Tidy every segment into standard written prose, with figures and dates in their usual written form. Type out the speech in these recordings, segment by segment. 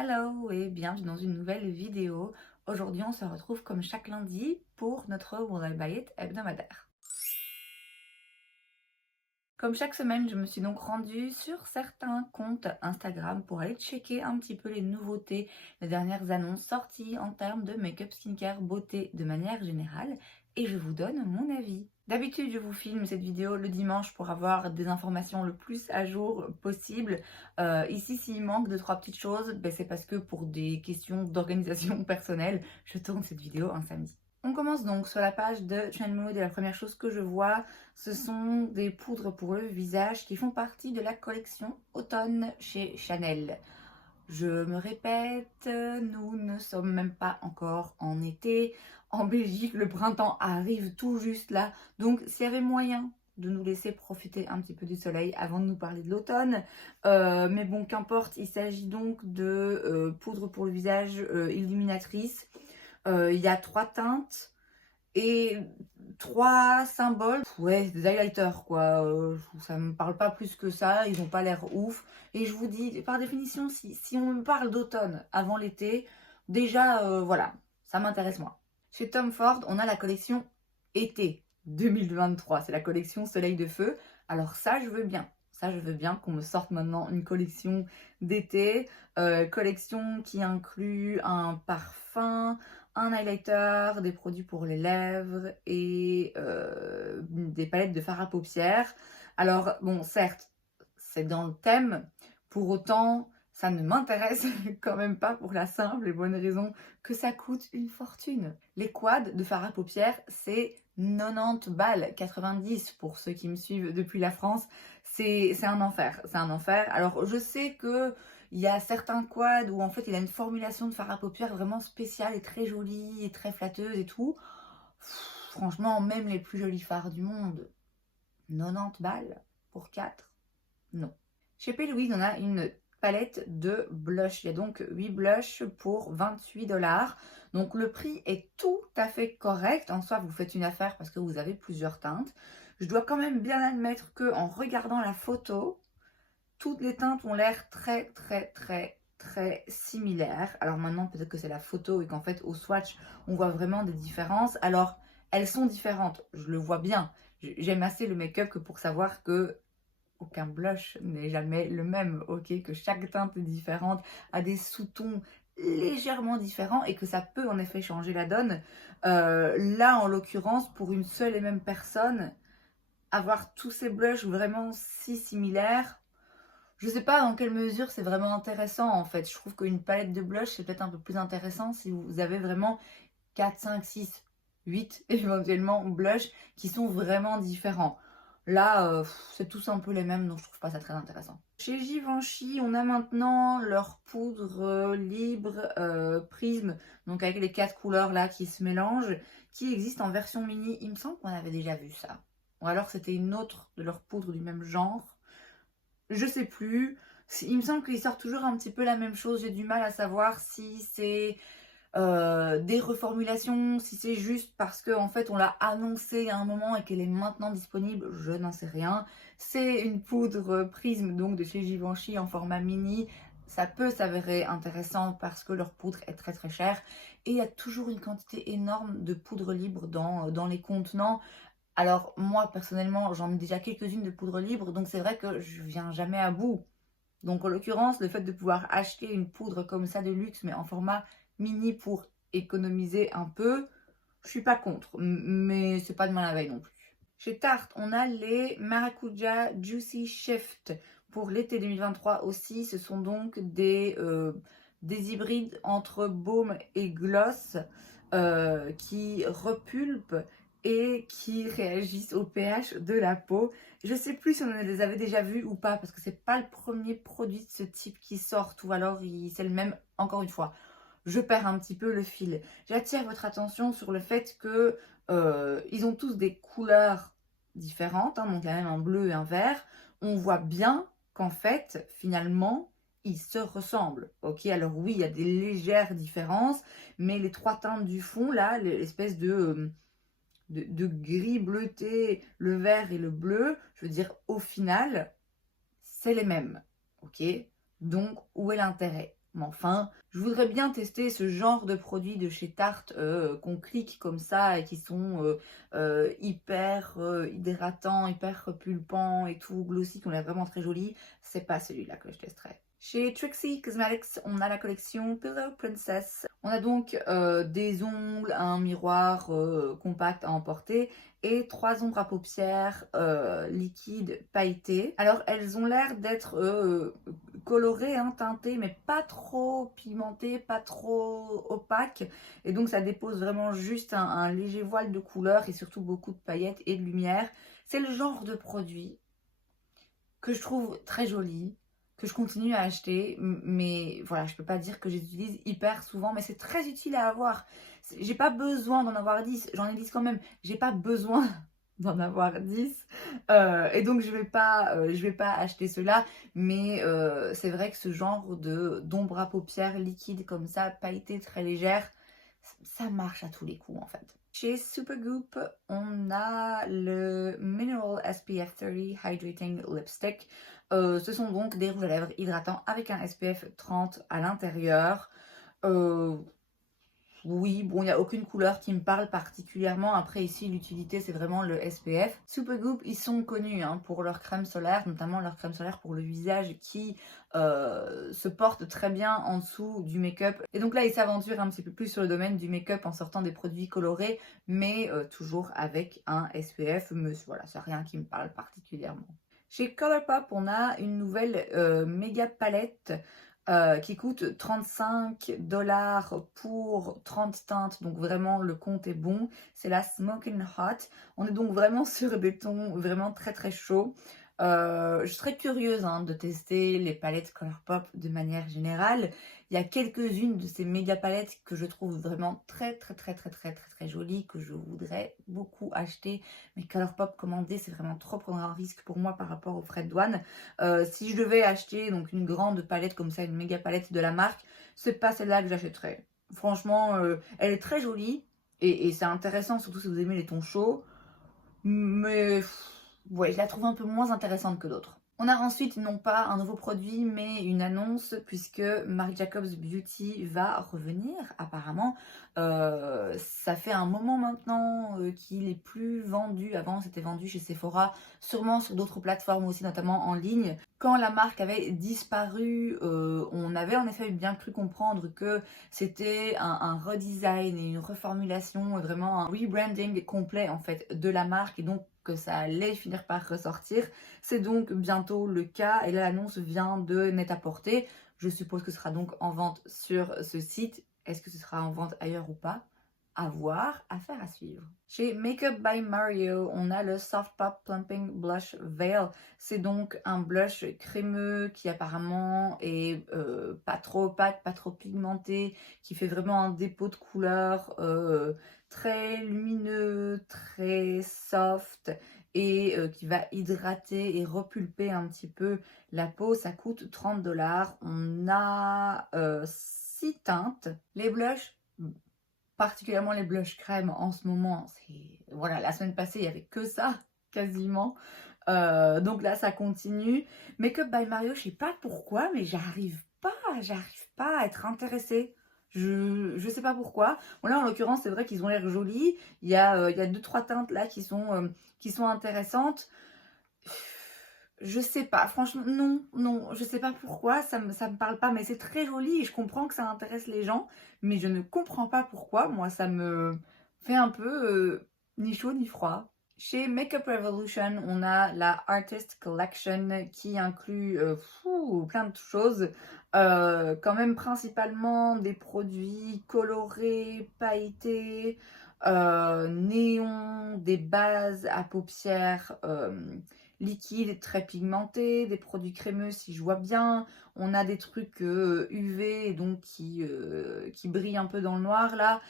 Hello et bienvenue dans une nouvelle vidéo. Aujourd'hui, on se retrouve comme chaque lundi pour notre Will I Buy It hebdomadaire. Comme chaque semaine, je me suis donc rendue sur certains comptes Instagram pour aller checker un petit peu les nouveautés, les dernières annonces sorties en termes de make-up, skincare, beauté de manière générale et je vous donne mon avis. D'habitude, je vous filme cette vidéo le dimanche pour avoir des informations le plus à jour possible. Ici, s'il manque 2-3 petites choses, ben c'est parce que pour des questions d'organisation personnelle, je tourne cette vidéo un samedi. On commence donc sur la page de Trendmood et la première chose que je vois, ce sont des poudres pour le visage qui font partie de la collection automne chez Chanel. Je me répète, nous ne sommes même pas encore en été. En Belgique, le printemps arrive tout juste là. Donc, s'il y avait moyen de nous laisser profiter un petit peu du soleil avant de nous parler de l'automne. Mais bon, qu'importe, il s'agit donc de poudre pour le visage illuminatrice. Il y a 3 teintes et 3 symboles. Ouais, des highlighters quoi. Ça me parle pas plus que ça. Ils n'ont pas l'air ouf. Et je vous dis, par définition, si on me parle d'automne avant l'été, déjà, voilà, ça m'intéresse moins. Chez Tom Ford, on a la collection été 2023. C'est la collection Soleil de Feu. Alors ça, je veux bien. Ça, je veux bien qu'on me sorte maintenant une collection d'été. Collection qui inclut un parfum, un highlighter, des produits pour les lèvres et des palettes de fard à paupières. Alors, bon, certes, c'est dans le thème. Pour autant, ça ne m'intéresse quand même pas pour la simple et bonne raison que ça coûte une fortune. Les quads de fard à paupières, c'est 90 balles, 90 pour ceux qui me suivent depuis la France. C'est un enfer, c'est un enfer. Alors, je sais que il y a certains quads où en fait il a une formulation de fard à paupières vraiment spéciale et très jolie et très flatteuse et tout. Franchement, même les plus jolis fards du monde, 90 balles pour 4, non. Chez P. Louise, on a une palette de blush. Il y a donc 8 blushs pour 28 $. Donc le prix est tout à fait correct. En soi, vous faites une affaire parce que vous avez plusieurs teintes. Je dois quand même bien admettre que en regardant la photo, toutes les teintes ont l'air très similaires. Alors maintenant, peut-être que c'est la photo et qu'en fait, au swatch, on voit vraiment des différences. Alors, elles sont différentes, je le vois bien. J'aime assez le make-up que pour savoir que aucun blush n'est jamais le même, ok? Que chaque teinte est différente, a des sous-tons légèrement différents et que ça peut en effet changer la donne. Là, en l'occurrence, pour une seule et même personne, avoir tous ces blushs vraiment si similaires, je sais pas dans quelle mesure c'est vraiment intéressant en fait. Je trouve qu'une palette de blush c'est peut-être un peu plus intéressant si vous avez vraiment 4, 5, 6, 8 éventuellement blushs qui sont vraiment différents. Là, c'est tous un peu les mêmes, donc je trouve pas ça très intéressant. Chez Givenchy, on a maintenant leur poudre libre prisme, donc avec les 4 couleurs là qui se mélangent, qui existe en version mini. Il me semble qu'on avait déjà vu ça. Ou alors c'était une autre de leurs poudres du même genre. Je sais plus. Il me semble qu'ils sortent toujours un petit peu la même chose. J'ai du mal à savoir si c'est des reformulations, si c'est juste parce qu'en fait on l'a annoncé à un moment et qu'elle est maintenant disponible, je n'en sais rien. C'est une poudre prisme donc de chez Givenchy en format mini. Ça peut s'avérer intéressant parce que leur poudre est très chère. Et il y a toujours une quantité énorme de poudre libre dans les contenants. Alors moi personnellement j'en ai déjà quelques-unes de poudre libre, donc c'est vrai que je viens jamais à bout. Donc en l'occurrence le fait de pouvoir acheter une poudre comme ça de luxe mais en format mini pour économiser un peu, je suis pas contre, mais c'est pas demain la veille non plus. Chez Tarte on a les Maracuja Juicy Shift pour l'été 2023 aussi. Ce sont donc des hybrides entre baume et gloss qui repulpent et qui réagissent au pH de la peau. Je sais plus si on les avait déjà vus ou pas parce que c'est pas le premier produit de ce type qui sort ou alors c'est le même encore une fois. Je perds un petit peu le fil. J'attire votre attention sur le fait que ils ont tous des couleurs différentes, hein, donc il y a même un bleu et un vert. On voit bien qu'en fait, finalement, ils se ressemblent. Ok, alors oui, il y a des légères différences, mais les 3 teintes du fond, là, l'espèce de gris bleuté, le vert et le bleu, je veux dire, au final, c'est les mêmes. Ok, donc où est l'intérêt? Mais enfin, je voudrais bien tester ce genre de produits de chez Tarte qu'on clique comme ça et qui sont hyper hydratants, hyper repulpants et tout, glossy, qui ont l'air vraiment très jolis. C'est pas celui-là que je testerai. Chez Trixie Cosmetics, on a la collection Pillow Princess. On a donc des ongles, un miroir compact à emporter et 3 ombres à paupières liquides pailletées. Alors elles ont l'air d'être colorées, hein, teintées, mais pas trop pigmentées, pas trop opaques. Et donc ça dépose vraiment juste un léger voile de couleur et surtout beaucoup de paillettes et de lumière. C'est le genre de produit que je trouve très joli, que je continue à acheter, mais voilà, je peux pas dire que j'utilise hyper souvent, mais c'est très utile à avoir. J'ai pas besoin d'en avoir 10, j'en ai 10 quand même, j'ai pas besoin d'en avoir 10, et donc je vais pas acheter cela, mais c'est vrai que ce genre d'ombre à paupières liquide comme ça, pailletée, très légère, ça marche à tous les coups en fait. Chez Supergoop, on a le Mineral SPF 30 Hydrating Lipstick. Ce sont donc des rouges à lèvres hydratants avec un SPF 30 à l'intérieur. Oui, bon, il n'y a aucune couleur qui me parle particulièrement. Après, ici, l'utilité, c'est vraiment le SPF. Supergoop, ils sont connus hein, pour leur crème solaire, notamment leur crème solaire pour le visage qui se porte très bien en dessous du make-up. Et donc là, ils s'aventurent un petit peu plus sur le domaine du make-up en sortant des produits colorés, mais toujours avec un SPF. Mais voilà, c'est rien qui me parle particulièrement. Chez Colourpop, on a une nouvelle méga palette qui coûte 35 $ pour 30 teintes, donc vraiment le compte est bon. C'est la Smoking Hot. On est donc vraiment sur des tons vraiment très très chauds. Je serais curieuse hein, de tester les palettes Colourpop de manière générale. Il y a quelques-unes de ces méga palettes que je trouve vraiment très jolies, que je voudrais beaucoup acheter. Mais Colourpop commandé, c'est vraiment trop prendre un risque pour moi par rapport aux frais de douane. Si je devais acheter donc une grande palette comme ça, une méga palette de la marque, c'est pas celle-là que j'achèterais. Franchement, elle est très jolie et c'est intéressant, surtout si vous aimez les tons chauds. Mais ouais, je la trouve un peu moins intéressante que d'autres. On a ensuite non pas un nouveau produit mais une annonce puisque Marc Jacobs Beauty va revenir apparemment. Ça fait un moment maintenant qu'il est plus vendu. Avant c'était vendu chez Sephora, sûrement sur d'autres plateformes aussi, notamment en ligne. Quand la marque avait disparu, on avait en effet bien cru comprendre que c'était un redesign et une reformulation, vraiment un rebranding complet en fait de la marque et donc que ça allait finir par ressortir. C'est donc bientôt le cas et là l'annonce vient de Net-à-Porter. Je suppose que ce sera donc en vente sur ce site. Est-ce que ce sera en vente ailleurs ou pas? À voir, affaire à suivre. Chez Makeup by Mario, on a le Soft Pop Plumping Blush Veil. C'est donc un blush crémeux qui apparemment est pas trop opaque, pas trop pigmenté, qui fait vraiment un dépôt de couleur très lumineux, très soft et qui va hydrater et repulper un petit peu la peau. Ça coûte 30 $. On a 6 teintes. Les blushs, particulièrement les blushs crème en ce moment, voilà, la semaine passée il n'y avait que ça quasiment. Donc là ça continue. Makeup by Mario, je sais pas pourquoi, mais j'arrive pas à être intéressée. Je sais pas pourquoi. Bon là en l'occurrence c'est vrai qu'ils ont l'air jolis. Il y a 2-3 teintes là qui sont intéressantes. Je sais pas, franchement, non, je sais pas pourquoi, ça me parle pas, mais c'est très joli et je comprends que ça intéresse les gens, mais je ne comprends pas pourquoi, moi ça me fait un peu ni chaud ni froid. Chez Makeup Revolution, on a la Artist Collection qui inclut plein de choses, quand même principalement des produits colorés, pailletés, néons, des bases à paupières liquides très pigmentés, des produits crémeux si je vois bien. On a des trucs UV donc qui brillent un peu dans le noir là.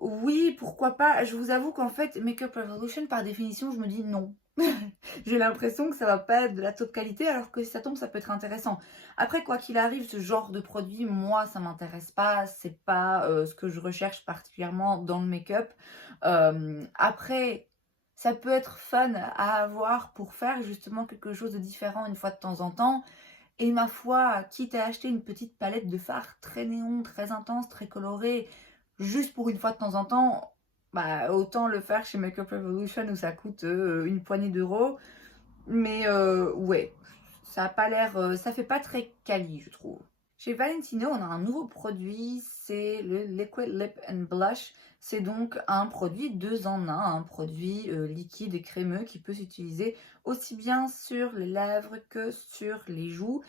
Oui, pourquoi pas. Je vous avoue qu'en fait, Makeup Revolution, par définition, je me dis non. J'ai l'impression que ça va pas être de la top qualité, alors que si ça tombe, ça peut être intéressant. Après, quoi qu'il arrive, ce genre de produit, moi, ça m'intéresse pas. C'est pas ce que je recherche particulièrement dans le make-up. Après, ça peut être fun à avoir pour faire justement quelque chose de différent une fois de temps en temps. Et ma foi, quitte à acheter une petite palette de fard très néon, très intense, très colorée, juste pour une fois de temps en temps, bah, autant le faire chez Makeup Revolution où ça coûte une poignée d'euros. Mais ouais, ça a pas l'air, ça fait pas très quali, je trouve. Chez Valentino, on a un nouveau produit, c'est le Liquid Lip and Blush. C'est donc un produit 2 en 1, un produit liquide et crémeux qui peut s'utiliser aussi bien sur les lèvres que sur les joues.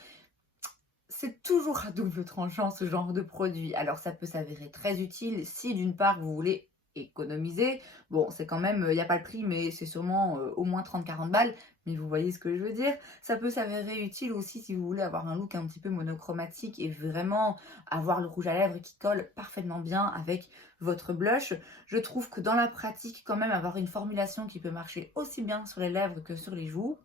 C'est toujours à double tranchant ce genre de produit. Alors ça peut s'avérer très utile si d'une part vous voulez économiser. Bon, c'est quand même, il n'y a pas le prix, mais c'est sûrement au moins 30-40 balles. Mais vous voyez ce que je veux dire. Ça peut s'avérer utile aussi si vous voulez avoir un look un petit peu monochromatique et vraiment avoir le rouge à lèvres qui colle parfaitement bien avec votre blush. Je trouve que dans la pratique, quand même, avoir une formulation qui peut marcher aussi bien sur les lèvres que sur les joues,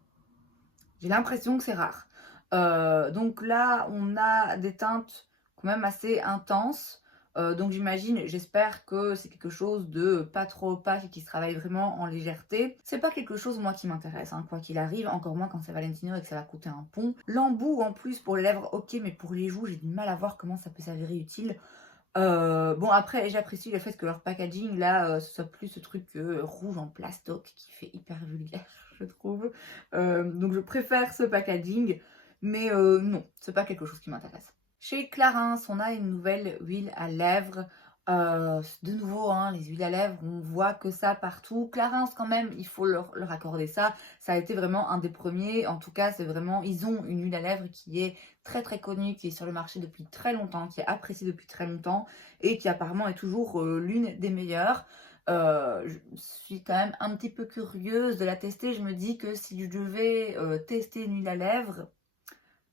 j'ai l'impression que c'est rare. Donc là, on a des teintes quand même assez intenses. Donc j'imagine, j'espère que c'est quelque chose de pas trop opaque et qui se travaille vraiment en légèreté. C'est pas quelque chose, moi, qui m'intéresse, hein, quoi qu'il arrive, encore moins quand c'est Valentino et que ça va coûter un pont. L'embout, en plus, pour les lèvres, ok, mais pour les joues, j'ai du mal à voir comment ça peut s'avérer utile. Bon, après, j'apprécie le fait que leur packaging, là, ce soit plus ce truc rouge en plastoc qui fait hyper vulgaire, je trouve. Donc, je préfère ce packaging, mais non, c'est pas quelque chose qui m'intéresse. Chez Clarins, on a une nouvelle huile à lèvres. De nouveau, hein, les huiles à lèvres, on voit que ça partout. Clarins, quand même, il faut leur accorder ça. Ça a été vraiment un des premiers. En tout cas, c'est vraiment, ils ont une huile à lèvres qui est très très connue, qui est sur le marché depuis très longtemps, qui est appréciée depuis très longtemps et qui apparemment est toujours l'une des meilleures. Je suis quand même un petit peu curieuse de la tester. Je me dis que si je devais tester une huile à lèvres,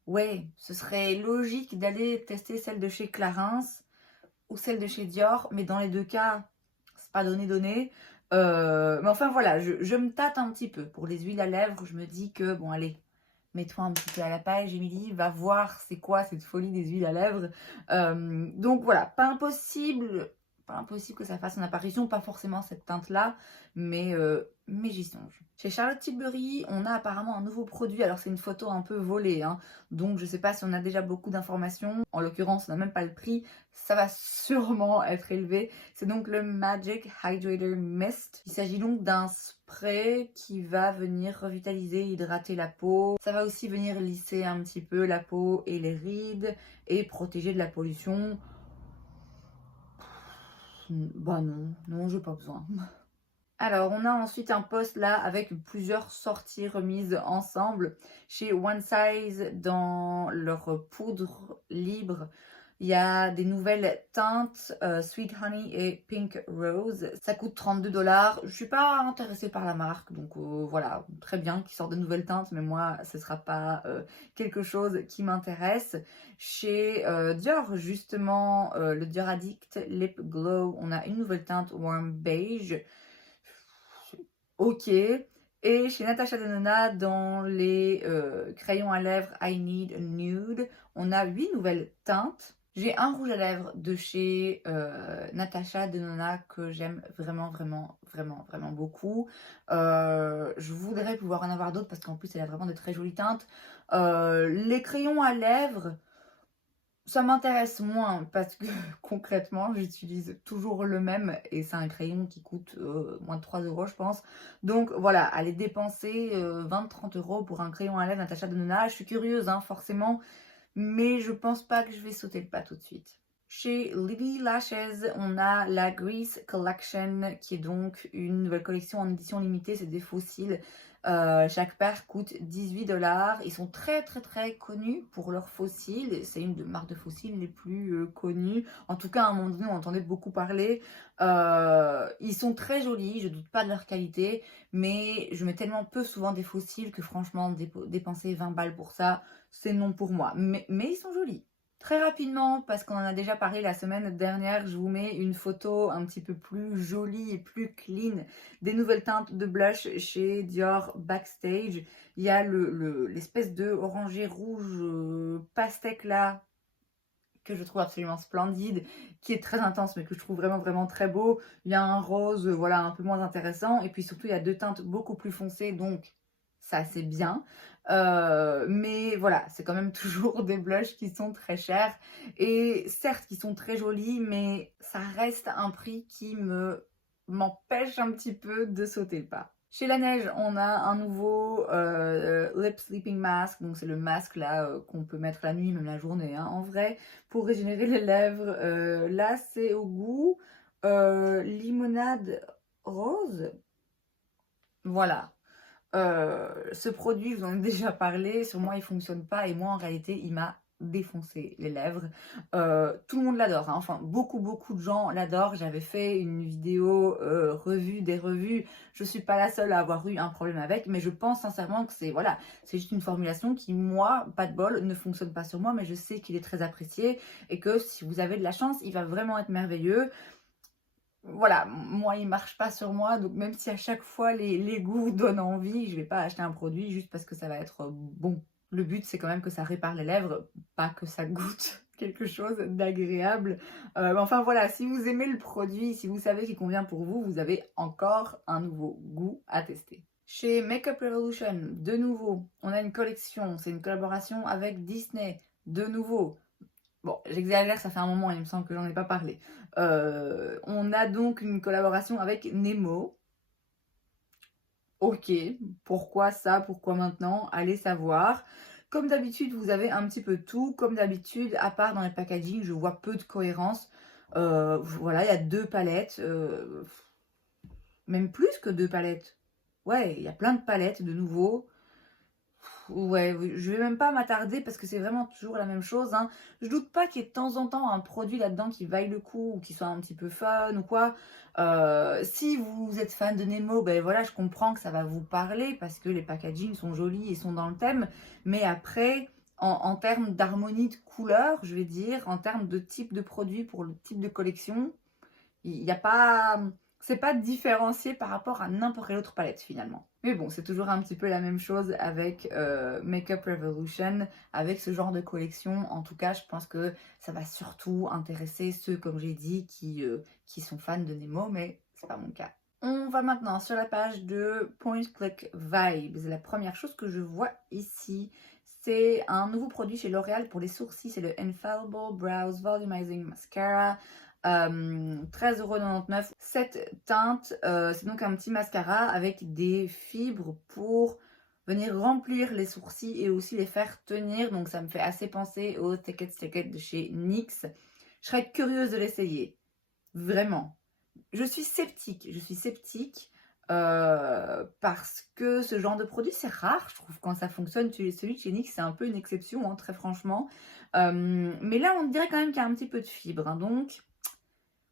ouais, ce serait logique d'aller tester celle de chez Clarins ou celle de chez Dior, mais dans les deux cas, c'est pas donné. Mais enfin voilà, je me tâte un petit peu. Pour les huiles à lèvres, je me dis que, bon allez, mets-toi un petit peu à la page, Émilie, va voir c'est quoi cette folie des huiles à lèvres. Donc voilà, pas impossible que ça fasse une apparition, pas forcément cette teinte-là, mais j'y songe. Chez Charlotte Tilbury, on a apparemment un nouveau produit. Alors c'est une photo un peu volée, hein, donc je sais pas si on a déjà beaucoup d'informations. En l'occurrence, on n'a même pas le prix. Ça va sûrement être élevé. C'est donc le Magic Hydrator Mist. Il s'agit donc d'un spray qui va venir revitaliser, hydrater la peau. Ça va aussi venir lisser un petit peu la peau et les rides et protéger de la pollution. Bah non, j'ai pas besoin. Alors, on a ensuite un post là avec plusieurs sorties remises ensemble chez One Size dans leur poudre libre. Il y a des nouvelles teintes Sweet Honey et Pink Rose. Ça coûte 32 $. Je suis pas intéressée par la marque, donc voilà, très bien qu'ils sortent de nouvelles teintes, mais moi, ce sera pas quelque chose qui m'intéresse. Chez Dior, justement, le Dior Addict Lip Glow, on a une nouvelle teinte Warm Beige. Ok. Et chez Natasha Denona, dans les crayons à lèvres I Need a Nude, on a 8 nouvelles teintes. J'ai un rouge à lèvres de chez Natasha Denona que j'aime vraiment beaucoup. Je voudrais pouvoir en avoir d'autres parce qu'en plus elle a vraiment de très jolies teintes. Les crayons à lèvres, ça m'intéresse moins parce que concrètement, j'utilise toujours le même et c'est un crayon qui coûte moins de 3 € je pense. Donc voilà, aller dépenser 20-30 € pour un crayon à lèvres Natasha Denona, je suis curieuse hein, forcément, mais je pense pas que je vais sauter le pas tout de suite. Chez Lily Lashes, on a la Grease Collection qui est donc une nouvelle collection en édition limitée, c'est des fossiles. Chaque paire coûte 18 $. Ils sont très connus pour leurs fossiles. C'est une des marques de fossiles les plus connues. En tout cas, à un moment donné, on entendait beaucoup parler. Ils sont très jolis, je doute pas de leur qualité, mais je mets tellement peu souvent des fossiles que franchement, dépenser 20 balles pour ça, c'est non pour moi. Mais ils sont jolis. Très rapidement, parce qu'on en a déjà parlé la semaine dernière, je vous mets une photo un petit peu plus jolie et plus clean des nouvelles teintes de blush chez Dior Backstage. Il y a l'espèce de orangé rouge pastèque là, que je trouve absolument splendide, qui est très intense mais que je trouve vraiment très beau. Il y a un rose, voilà, un peu moins intéressant. Et puis surtout, il y a deux teintes beaucoup plus foncées, donc ça c'est bien. Mais voilà, c'est quand même toujours des blushs qui sont très chers et certes qui sont très jolis, mais ça reste un prix qui m'empêche un petit peu de sauter le pas. Chez Laneige, on a un nouveau Lip Sleeping Mask, donc c'est le masque là qu'on peut mettre la nuit, même la journée, hein, en vrai, pour régénérer les lèvres. Là, c'est au goût limonade rose. Voilà. Ce produit, je vous en ai déjà parlé, sur moi il fonctionne pas et moi en réalité il m'a défoncé les lèvres. Tout le monde l'adore, hein. Enfin beaucoup de gens l'adorent. J'avais fait une vidéo revue des revues, je suis pas la seule à avoir eu un problème avec, mais je pense sincèrement que c'est voilà, c'est juste une formulation qui moi, pas de bol, ne fonctionne pas sur moi, mais je sais qu'il est très apprécié et que si vous avez de la chance, il va vraiment être merveilleux. Voilà, moi il marche pas sur moi, donc même si à chaque fois les goûts donnent envie, je vais pas acheter un produit juste parce que ça va être bon. Le but c'est quand même que ça répare les lèvres, pas que ça goûte quelque chose d'agréable. Mais enfin voilà, si vous aimez le produit, si vous savez qu'il convient pour vous, vous avez encore un nouveau goût à tester. Chez Makeup Revolution, de nouveau, on a une collection, c'est une collaboration avec Disney, de nouveau. Bon, j'exagère, ça fait un moment, il me semble que j'en ai pas parlé. On a donc une collaboration avec Nemo. Ok, pourquoi ça, pourquoi maintenant? Allez savoir. Comme d'habitude, vous avez un petit peu tout. Comme d'habitude, à part dans les packaging, je vois peu de cohérence. Voilà, il y a 2 palettes. Même plus que 2 palettes. Ouais, il y a plein de palettes de nouveau. Ouais, oui, je vais même pas m'attarder parce que c'est vraiment toujours la même chose, hein. Je doute pas qu'il y ait de temps en temps un produit là-dedans qui vaille le coup ou qui soit un petit peu fun ou quoi. Si vous êtes fan de Nemo, ben voilà, je comprends que ça va vous parler parce que les packaging sont jolis et sont dans le thème. Mais après, en termes d'harmonie de couleur, je vais dire, en termes de type de produit pour le type de collection, il n'y a pas, c'est pas différencié par rapport à n'importe quelle autre palette finalement. Mais bon, c'est toujours un petit peu la même chose avec Makeup Revolution, avec ce genre de collection. En tout cas, je pense que ça va surtout intéresser ceux, comme j'ai dit, qui sont fans de Nemo, mais c'est pas mon cas. On va maintenant sur la page de Point Click Vibes. La première chose que je vois ici, c'est un nouveau produit chez L'Oréal pour les sourcils. C'est le Infallible Brows Volumizing Mascara. 13,99€. Cette teinte, c'est donc un petit mascara avec des fibres pour venir remplir les sourcils et aussi les faire tenir. Donc ça me fait assez penser au Take It de chez NYX. Je serais curieuse de l'essayer. Vraiment. Je suis sceptique. Parce que ce genre de produit, c'est rare, je trouve, quand ça fonctionne. Celui de chez NYX, c'est un peu une exception, hein, très franchement. Mais là, on dirait quand même qu'il y a un petit peu de fibre. Hein, donc,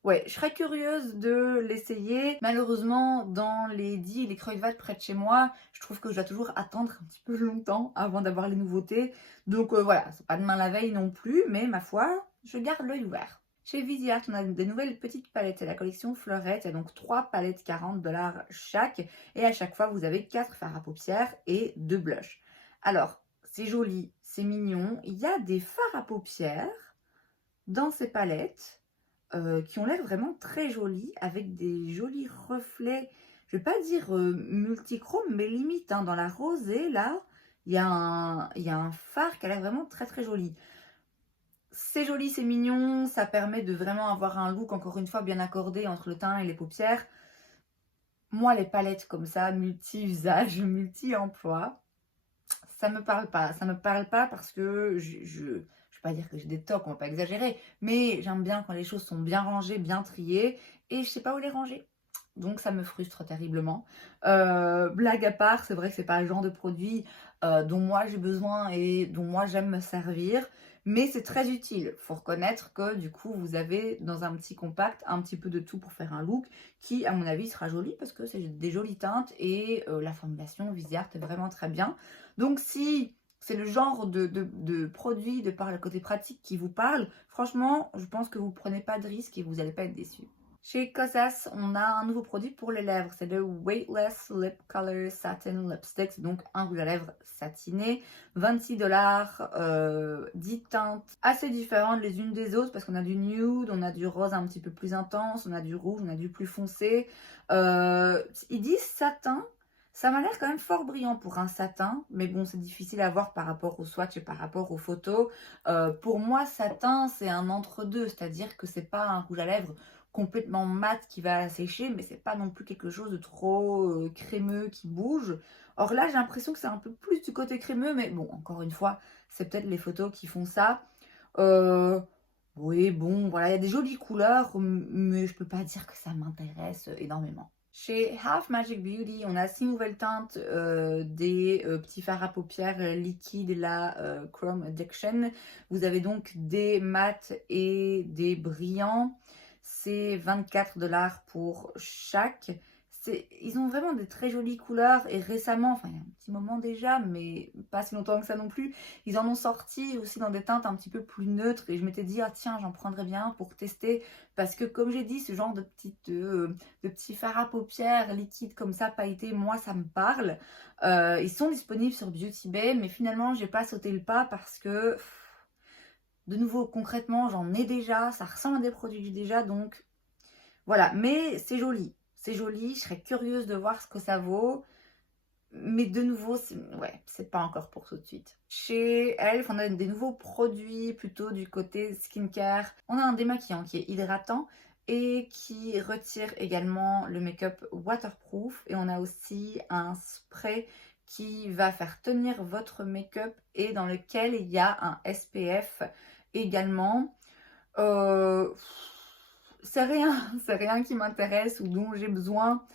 ouais, je serais curieuse de l'essayer. Malheureusement, dans les Di et les Kruidvat près de chez moi, je trouve que je dois toujours attendre un petit peu longtemps avant d'avoir les nouveautés. Donc voilà, c'est pas demain la veille non plus, mais ma foi, je garde l'œil ouvert. Chez Viseart, on a des nouvelles petites palettes. C'est la collection Fleurette. Il y a donc 3 palettes 40$ chaque. Et à chaque fois, vous avez 4 fards à paupières et 2 blushs. Alors, c'est joli, c'est mignon. Il y a des fards à paupières dans ces palettes. Qui ont l'air vraiment très jolis, avec des jolis reflets, je vais pas dire multichrome, mais limite, hein, dans la rosée, là, il y a un fard qui a l'air vraiment très très joli. C'est joli, c'est mignon, ça permet de vraiment avoir un look, encore une fois, bien accordé entre le teint et les paupières. Moi, les palettes comme ça, multi-usage, multi-emploi, ça me parle pas. Ça me parle pas parce que je vais pas dire que j'ai des tocs, on va pas exagérer, mais j'aime bien quand les choses sont bien rangées, bien triées, et je sais pas où les ranger. Donc ça me frustre terriblement. Blague à part, c'est vrai que c'est pas le genre de produit dont moi j'ai besoin et dont moi j'aime me servir, mais c'est très utile. Faut reconnaître que du coup vous avez dans un petit compact un petit peu de tout pour faire un look qui à mon avis sera joli parce que c'est des jolies teintes et la formulation Viseart est vraiment très bien. Donc si c'est le genre de produit de par le côté pratique qui vous parle, franchement je pense que vous ne prenez pas de risque et vous n'allez pas être déçus. Chez Kosas, on a un nouveau produit pour les lèvres. C'est le Weightless Lip Color Satin Lipstick. C'est donc un rouge à lèvres satiné. 26$. 10 teintes assez différentes les unes des autres parce qu'on a du nude, on a du rose un petit peu plus intense, on a du rouge, on a du plus foncé. Ils disent satin, Ça m'a l'air quand même fort brillant pour un satin, mais bon, c'est difficile à voir par rapport au swatch et par rapport aux photos. Pour moi, satin, c'est un entre-deux, c'est-à-dire que c'est pas un rouge à lèvres complètement mat qui va sécher, mais c'est pas non plus quelque chose de trop crémeux qui bouge. Or là, j'ai l'impression que c'est un peu plus du côté crémeux, mais bon, encore une fois, c'est peut-être les photos qui font ça. Euh, oui, bon, voilà, il y a des jolies couleurs, mais je peux pas dire que ça m'intéresse énormément. Chez Half Magic Beauty, on a 6 nouvelles teintes des petits fards à paupières liquides, la Chrome Addiction. Vous avez donc des mats et des brillants. C'est 24 $ pour chaque. Ils ont vraiment des très jolies couleurs et récemment, enfin il y a un petit moment déjà, mais pas si longtemps que ça non plus, ils en ont sorti aussi dans des teintes un petit peu plus neutres et je m'étais dit, ah tiens, j'en prendrais bien pour tester parce que comme j'ai dit, ce genre de petits fards à paupières liquides comme ça, pailletés, moi ça me parle. Ils sont disponibles sur Beauty Bay, mais finalement j'ai pas sauté le pas parce que, de nouveau, concrètement, j'en ai déjà, ça ressemble à des produits que j'ai déjà, donc voilà, mais c'est joli. C'est joli, je serais curieuse de voir ce que ça vaut. Mais de nouveau, ouais, c'est pas encore pour tout de suite. Chez Elf, on a des nouveaux produits plutôt du côté skincare. On a un démaquillant qui est hydratant et qui retire également le make-up waterproof. Et on a aussi un spray qui va faire tenir votre make-up et dans lequel il y a un SPF également. Euh, c'est rien qui m'intéresse ou dont j'ai besoin.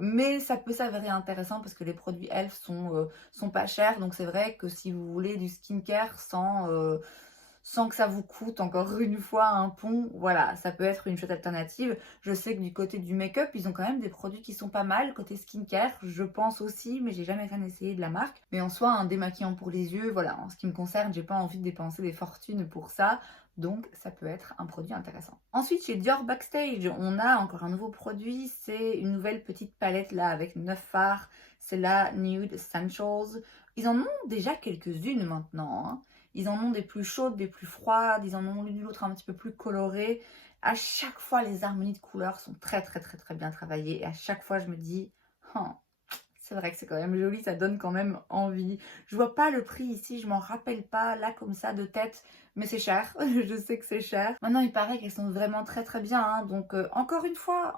Mais ça peut s'avérer intéressant parce que les produits Elf sont pas chers. Donc c'est vrai que si vous voulez du skincare sans que ça vous coûte encore une fois un pont, voilà, ça peut être une chouette alternative. Je sais que du côté du make-up, ils ont quand même des produits qui sont pas mal. Côté skincare, je pense aussi, mais j'ai jamais rien essayé de la marque. Mais en soi, un démaquillant pour les yeux, voilà, en ce qui me concerne, j'ai pas envie de dépenser des fortunes pour ça. Donc ça peut être un produit intéressant. Ensuite, chez Dior Backstage, on a encore un nouveau produit. C'est une nouvelle petite palette là avec 9 fards. C'est la Nude Essentials. Ils en ont déjà quelques-unes maintenant, hein. Ils en ont des plus chaudes, des plus froides. Ils en ont l'une ou l'autre un petit peu plus colorées. À chaque fois, les harmonies de couleurs sont très bien travaillées. Et à chaque fois, je me dis, oh, c'est vrai que c'est quand même joli, ça donne quand même envie. Je vois pas le prix ici, je m'en rappelle pas là comme ça de tête, mais c'est cher, je sais que c'est cher. Maintenant il paraît qu'elles sont vraiment très bien, hein. Donc encore une fois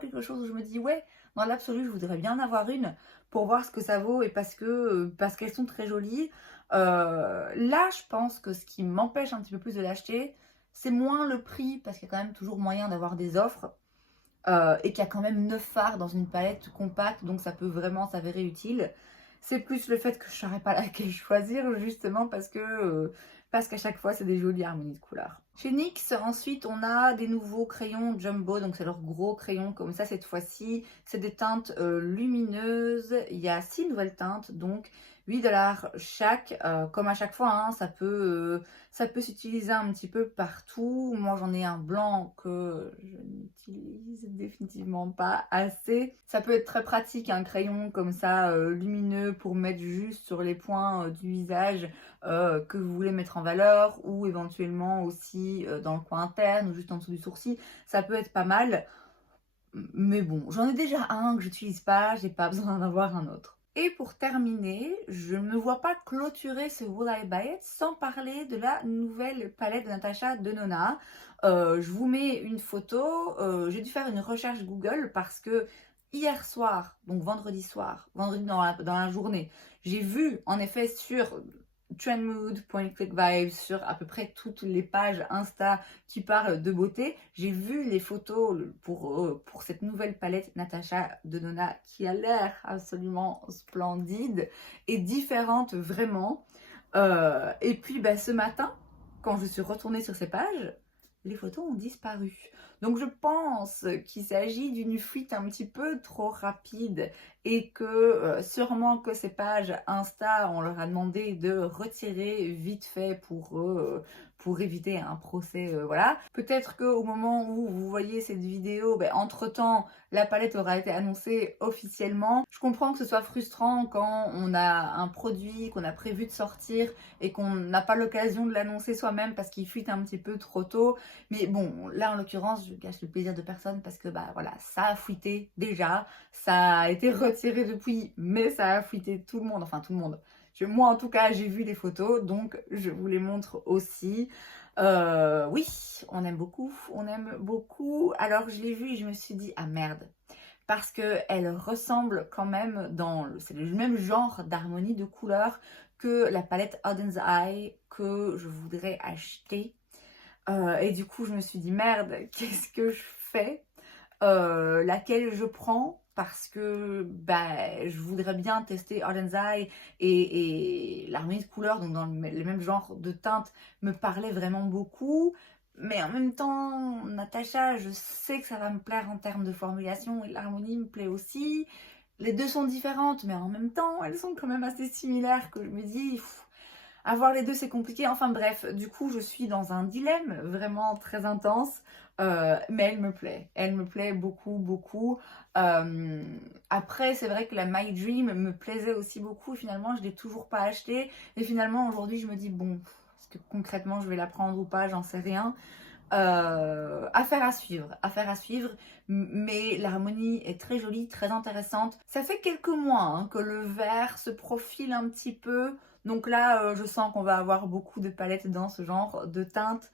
quelque chose où je me dis ouais, dans l'absolu je voudrais bien en avoir une pour voir ce que ça vaut et parce qu'elles sont très jolies. Là je pense que ce qui m'empêche un petit peu plus de l'acheter, c'est moins le prix parce qu'il y a quand même toujours moyen d'avoir des offres. Et qu'il y a quand même 9 fards dans une palette compacte, donc ça peut vraiment s'avérer utile. C'est plus le fait que je ne saurais pas laquelle choisir, justement parce qu'à chaque fois, c'est des jolies harmonies de couleurs. Chez NYX, ensuite, on a des nouveaux crayons Jumbo, donc c'est leur gros crayon comme ça cette fois-ci. C'est des teintes lumineuses. Il y a 6 nouvelles teintes, donc 8 $ chaque. Comme à chaque fois, hein, ça peut s'utiliser un petit peu partout. Moi, j'en ai un blanc que je n'utilise définitivement pas assez. Ça peut être très pratique, un crayon comme ça, lumineux, pour mettre juste sur les points du visage que vous voulez mettre en valeur, ou éventuellement aussi dans le coin interne ou juste en dessous du sourcil. Ça peut être pas mal. Mais bon, j'en ai déjà un que j'utilise pas, j'ai pas besoin d'en avoir un autre. Et pour terminer, je ne me vois pas clôturer ce Will I Buy It sans parler de la nouvelle palette de Natasha Denona. Je vous mets une photo. J'ai dû faire une recherche Google parce que hier soir, donc vendredi soir, vendredi dans la journée, j'ai vu en effet sur Trendmood, Point Click Vibes, sur à peu près toutes les pages Insta qui parlent de beauté, j'ai vu les photos pour cette nouvelle palette Natasha Denona qui a l'air absolument splendide et différente vraiment. Et puis ce matin, quand je suis retournée sur ces pages, les photos ont disparu. Donc je pense qu'il s'agit d'une fuite un petit peu trop rapide et que sûrement que ces pages Insta, on leur a demandé de retirer vite fait pour éviter un procès, voilà. Peut-être qu'au moment où vous voyez cette vidéo, entre-temps, la palette aura été annoncée officiellement. Je comprends que ce soit frustrant quand on a un produit qu'on a prévu de sortir et qu'on n'a pas l'occasion de l'annoncer soi-même parce qu'il fuite un petit peu trop tôt. Mais bon, là en l'occurrence, je gâche le plaisir de personne parce que voilà, ça a fuité déjà, ça a été retiré retiré depuis, mais ça a fouetté tout le monde, enfin tout le monde. Moi en tout cas j'ai vu les photos, donc je vous les montre aussi. Oui, on aime beaucoup, on aime beaucoup. Alors je l'ai vue et je me suis dit, ah merde, parce qu'elle ressemble quand même c'est le même genre d'harmonie de couleurs que la palette Auden's Eye que je voudrais acheter. Et du coup je me suis dit, merde, qu'est-ce que je fais? Laquelle je prends? Parce que bah, je voudrais bien tester Auden's Eye et l'harmonie de couleurs, donc dans les mêmes genres de teintes, me parlait vraiment beaucoup. Mais en même temps, Natacha, je sais que ça va me plaire en termes de formulation et l'harmonie me plaît aussi. Les deux sont différentes, mais en même temps, elles sont quand même assez similaires que je me dis, avoir les deux c'est compliqué. Enfin bref, du coup je suis dans un dilemme vraiment très intense, mais elle me plaît beaucoup beaucoup. Euh, Après c'est vrai que la My Dream me plaisait aussi beaucoup et finalement je l'ai toujours pas achetée. Et finalement aujourd'hui je me dis bon, est-ce que concrètement je vais la prendre ou pas, j'en sais rien. Affaire à suivre, affaire à suivre, mais l'harmonie est très jolie, très intéressante. Ça fait quelques mois hein, que le vert se profile un petit peu, donc là je sens qu'on va avoir beaucoup de palettes dans ce genre de teintes.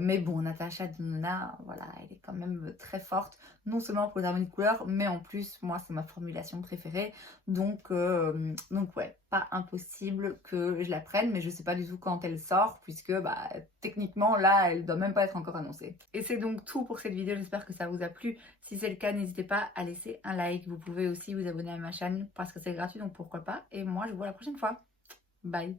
Mais bon, Natasha Denona, voilà, elle est quand même très forte, non seulement pour les harmonies de couleurs, mais en plus, moi, c'est ma formulation préférée. Donc ouais, pas impossible que je la prenne, mais je sais pas du tout quand elle sort, puisque bah, techniquement, là, elle doit même pas être encore annoncée. Et c'est donc tout pour cette vidéo, j'espère que ça vous a plu. Si c'est le cas, n'hésitez pas à laisser un like. Vous pouvez aussi vous abonner à ma chaîne parce que c'est gratuit, donc pourquoi pas. Et moi, je vous vois la prochaine fois. Bye!